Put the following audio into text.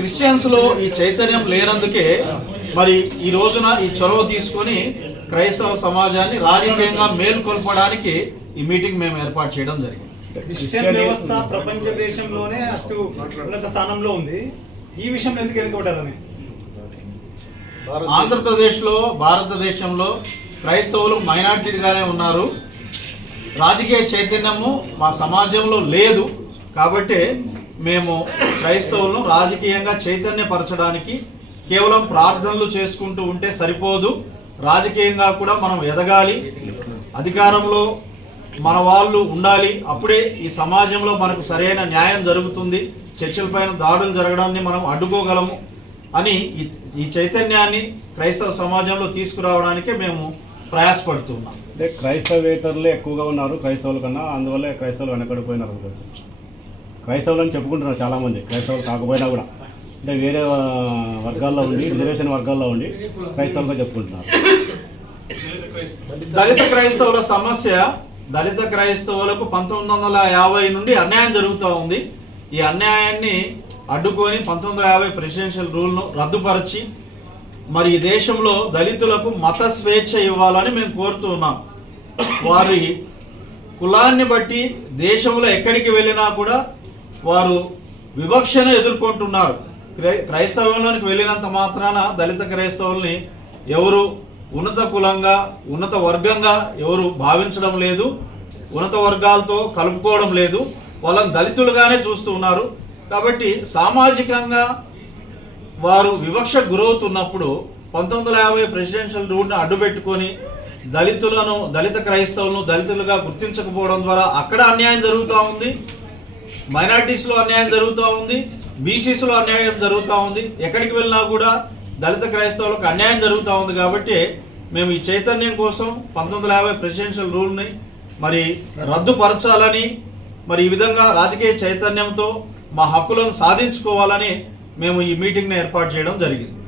క్రిస్టియన్స్లో ఈ చైతన్యం లేనందుకే మరి ఈ రోజున ఈ చొరవ తీసుకొని క్రైస్తవ సమాజాన్ని రాజకీయంగా మేల్కొల్పడానికి ఈ మీటింగ్ మేము ఏర్పాటు చేయడం జరిగింది. క్రిస్టియన్ వ్యవస్థ ప్రపంచ దేశంలోనే అటు ఉన్నత స్థానంలో ఉంది. ఈ విషయంలో ఎందుకు వెనుకబడ్డారని? ఆంధ్రప్రదేశ్లో భారతదేశంలో క్రైస్తవులు మైనార్టీగానే ఉన్నారు. రాజకీయ చైతన్యము మా సమాజంలో లేదు. కాబట్టి మేము క్రైస్తవులను రాజకీయంగా చైతన్యపరచడానికి కేవలం ప్రార్థనలు చేసుకుంటూ ఉంటే సరిపోదు. రాజకీయంగా కూడా మనం ఎదగాలి. అధికారంలో మన వాళ్ళు ఉండాలి. అప్పుడే ఈ సమాజంలో మనకు సరైన న్యాయం జరుగుతుంది. చర్చలపైన దాడులు జరగడాన్ని మనం అడ్డుకోగలము అని ఈ- చైతన్యాన్ని క్రైస్తవ సమాజంలో తీసుకురావడానికే మేము ప్రయాసపడుతున్నాం. అంటే క్రైస్తవేతరులే ఎక్కువగా ఉన్నారు క్రైస్తవుల కన్నా అందువల్ల క్రైస్తవులు వెనకడిపోయినారు అనుకోవచ్చు. క్రైస్తవులు అని చెప్పుకుంటున్నారు చాలామంది. క్రైస్తవులు కాకపోయినా కూడా. అంటే వేరే వర్గాల్లో ఉండి రిజర్వేషన్ వర్గాల్లో ఉండి క్రైస్తవులుగా చెప్పుకుంటున్నారు. దళిత క్రైస్తవుల సమస్య దళిత క్రైస్తవులకు పంతొమ్మిది వందల యాభై నుండి అన్యాయం జరుగుతూ ఉంది. ఈ అన్యాయాన్ని అడ్డుకొని పంతొమ్మిది వందల యాభై ప్రెసిడెన్షియల్ రూల్ను రద్దుపరిచి మరి ఈ దేశంలో దళితులకు మత స్వేచ్ఛ ఇవ్వాలని మేము కోరుతూ ఉన్నాం. వారి కులాన్ని బట్టి దేశంలో ఎక్కడికి వెళ్ళినా కూడా వారు వివక్షను ఎదుర్కొంటున్నారు. క్రై- క్రైస్తవంలోనికి వెళ్ళినంత మాత్రాన దళిత క్రైస్తవుల్ని ఎవరు ఉన్నత కులంగా ఉన్నత వర్గంగా ఎవరు భావించడం లేదు. ఉన్నత వర్గాలతో కలుపుకోవడం లేదు. వాళ్ళని దళితులుగానే చూస్తూ ఉన్నారు. కాబట్టి సామాజికంగా వారు వివక్ష గురవుతున్నప్పుడు పంతొమ్మిది వందల యాభై ప్రెసిడెన్షియల్ రూల్ని అడ్డుపెట్టుకొని దళితులను దళిత క్రైస్తవులను దళితులుగా గుర్తించకపోవడం ద్వారా అక్కడ అన్యాయం జరుగుతూ ఉంది. మైనార్టీస్లో అన్యాయం జరుగుతూ ఉంది బీసీస్లో అన్యాయం జరుగుతూ ఉంది ఎక్కడికి వెళ్ళినా కూడా దళిత క్రైస్తవులకు అన్యాయం జరుగుతూ ఉంది కాబట్టి మేము ఈ చైతన్యం కోసం పంతొమ్మిది వందల యాభై ప్రెసిడెన్షియల్ రూల్ని మరి రద్దుపరచాలని మరి ఈ విధంగా రాజకీయ చైతన్యంతో మా హక్కులను సాధించుకోవాలని మేము ఈ మీటింగ్ని ఏర్పాటు చేయడం జరిగింది.